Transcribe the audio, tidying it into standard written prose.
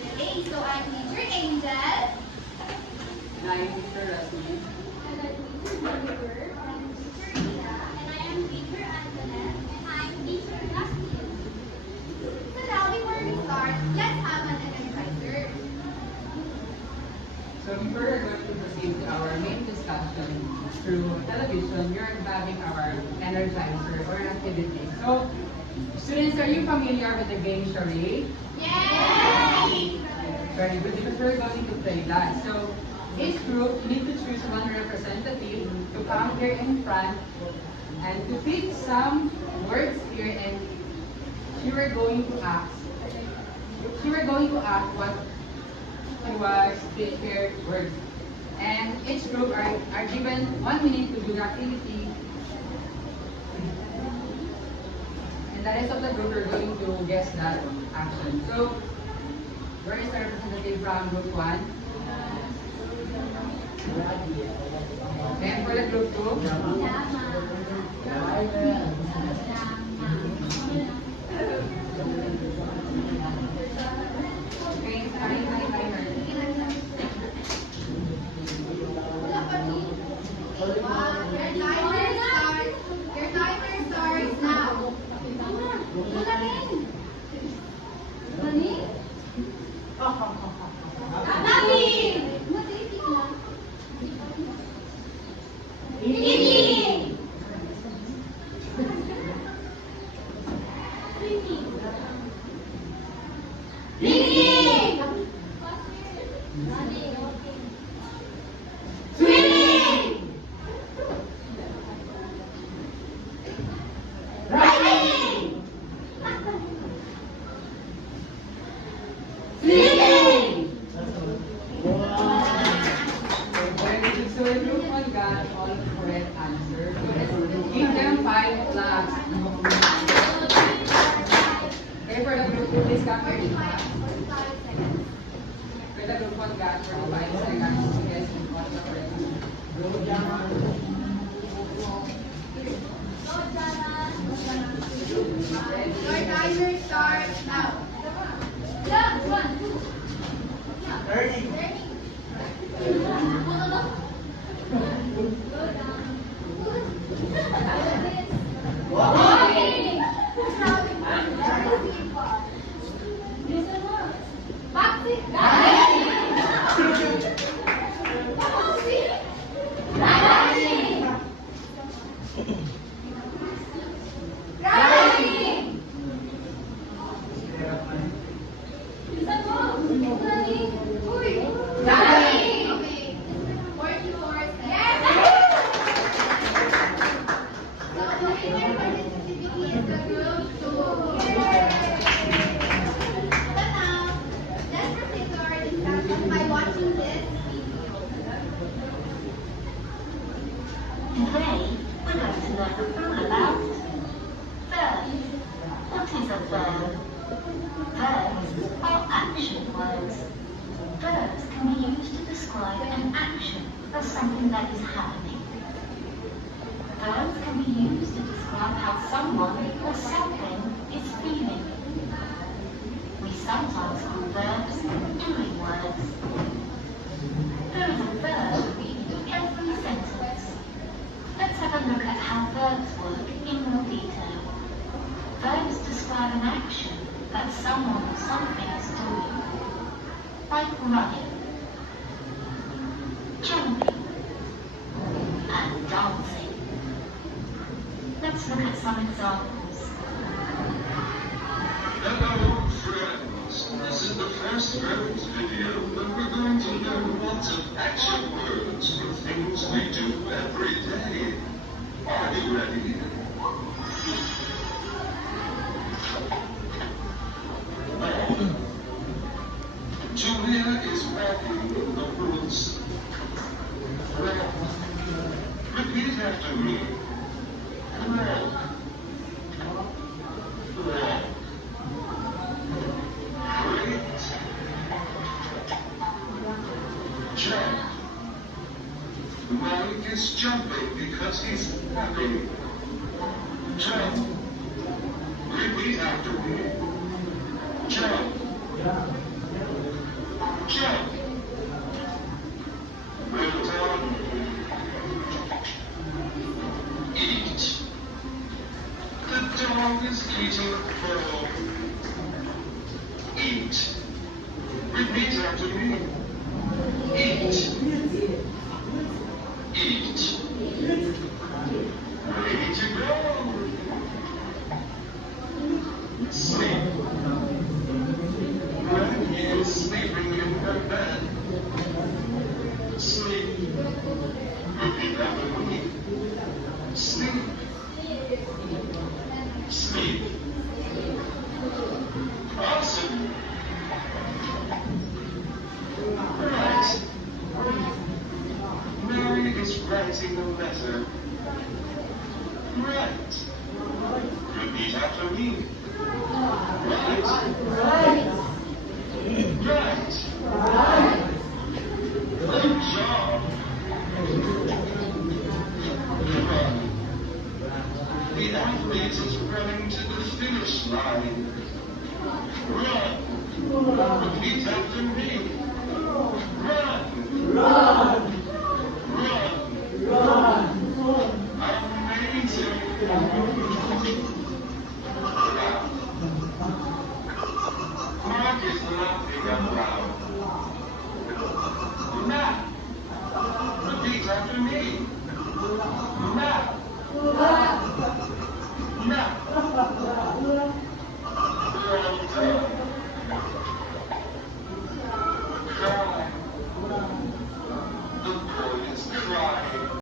today. So I'm Teacher Angel. And I'm Teacher Rasmi. And I'm Teacher Jennifer. I'm Teacher Ida. And I am Teacher Antoinette. And I'm Teacher Rasmi. So now before we start, let's have an energizer. So before we're going to proceed to our main discussion through television, we are having our energizer or activity. So, students, are you familiar with the game charade? Yay! Very good, because we're going to play that. So, each group, you need to choose one representative to come here in front and to pick some words here, and you are going to ask. What was the paired words. And each group are given 1 minute to do the activity. And the rest of the group are going to guess that action. So, where is the representative from group 1? And for the group 2? Okay, hi. Your timer starts now. Nani? Nani? So the group 1 got all the correct answers. So let's give them 5 flags. Okay, for the group 2, please come here. For the group 1 got 45 seconds to guess what the correct Your timer starts now. Yeah, 1, 2. 30. Today, we're going to learn all about verbs. What is a verb? Verbs are action words. Verbs can be used to describe an action or something that is happening. Verbs can be used to describe how someone or something is feeling. We sometimes call verbs doing words. There is a verb in every sentence. Let's have a look at how verbs work in more detail. Verbs describe an action that someone or something is doing, like running, jumping, and dancing. Let's look at some examples. Hello friends, this is the first verbs video and we're going to learn lots of action words for things we do every day. Are you ready? Julia is walking in the woods. Walk. Repeat after me. Walk. Walk. Great. Jump. Mike is jumping because he's happy. Jump. Repeat after me. Jump. Repeat after me. Eat. Eat. Ready to go. Sleep. Granny is sleeping in her bed. Sleep. Repeat after me. Sleep. Sleep. Awesome. Right. Mary is writing a letter. Right. Repeat after me. Right. Right. Good job. Run. The athlete is running to the finish line. Run. Repeat after me. Run. Run. Amazing. Mark is laughing out loud. Matt, repeat after me.